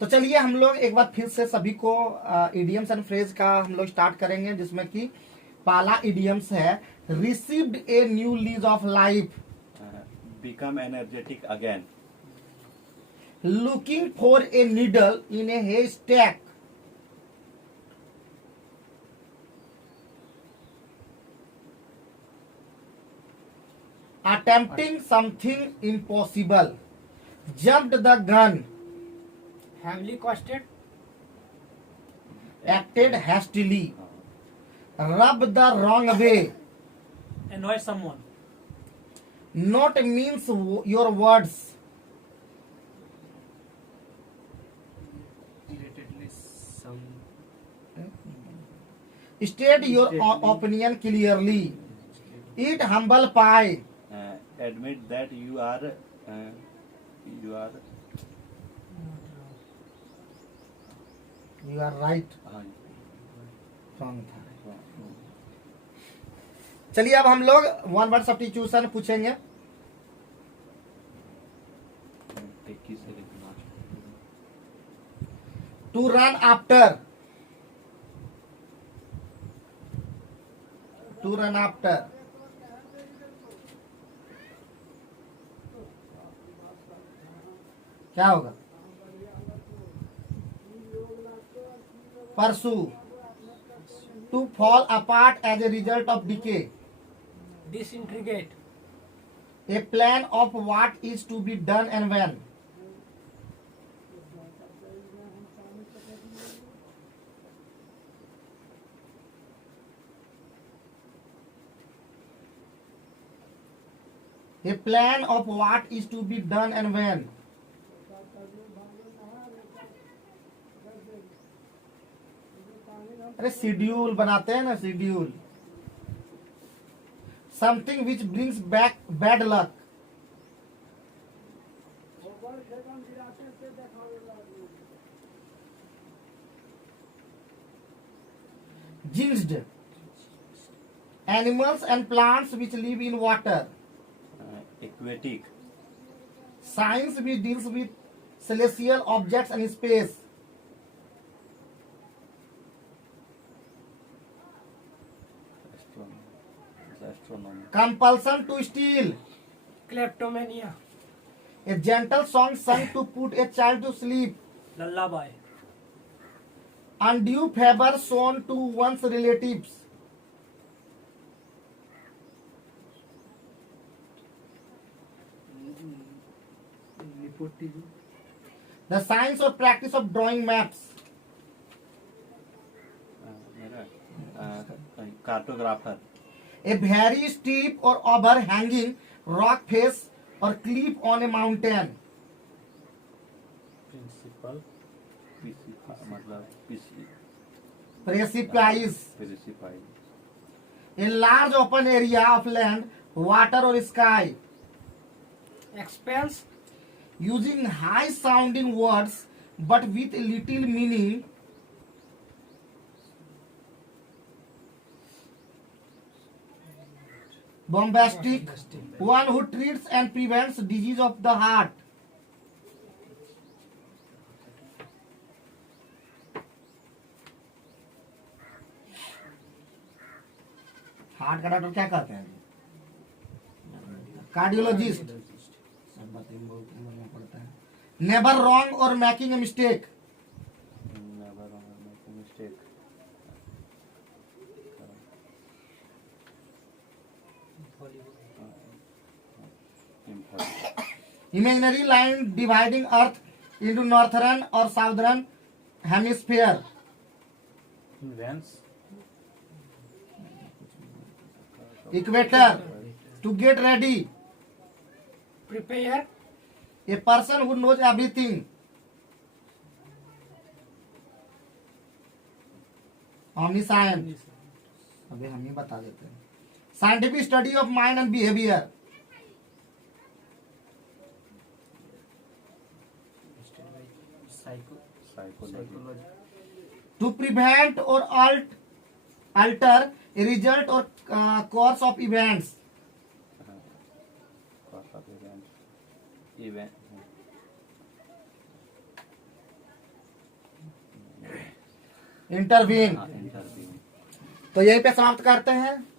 तो चलिए हम लोग एक बार फिर से सभी को इडियम्स एंड फ्रेज का हम लोग स्टार्ट करेंगे, जिसमें कि पहला इडियम्स है received a new lease of life, become energetic again, looking for a needle in A haystack, attempting something impossible, jumped the gun, heavily costed, acted hastily, rub the wrong way, annoy someone, not means your words, relatedly some, state your opinion clearly, eat humble pie, admit that you are right. Wrong था। चलिए अब हम लोग one word substitution पूछेंगे। To run after, to run after, क्या होगा? Pursue, to fall apart as a result of decay, disintegrate, a plan of what is to be done and when, a plan of what is to be done and when, अरे schedule बनाते हैं ना, schedule, something which brings back bad luck, jinxed, animals and plants which live in water, aquatic, science which deals with celestial objects and space, astronomy, compulsion to steal, kleptomania, a gentle song sung to put a child to sleep, lullaby, undue favor shown to one's relatives, the science or practice of drawing maps, cartographer, a very steep or overhanging rock face or cliff on a mountain, principal, precipice, precipice, a large open area of land, water or sky, expense, using high sounding words but with little meaning, bombastic, one who treats and prevents disease of the heart, heart का doctor क्या कहते हैं? Cardiologist. सब बातें बोलना पड़ता है। Never wrong और making a mistake, never make a mistake, imaginary line dividing earth into northern or southern hemisphere, invents, equator, to get ready, prepare, a person who knows everything, omniscient, अभी हम ही बता देते हैं, scientific study of mind and behavior, psychology, to prevent or alter a result or course of events, event, intervene. Interview. तो यहीं पे समाप्त करते हैं।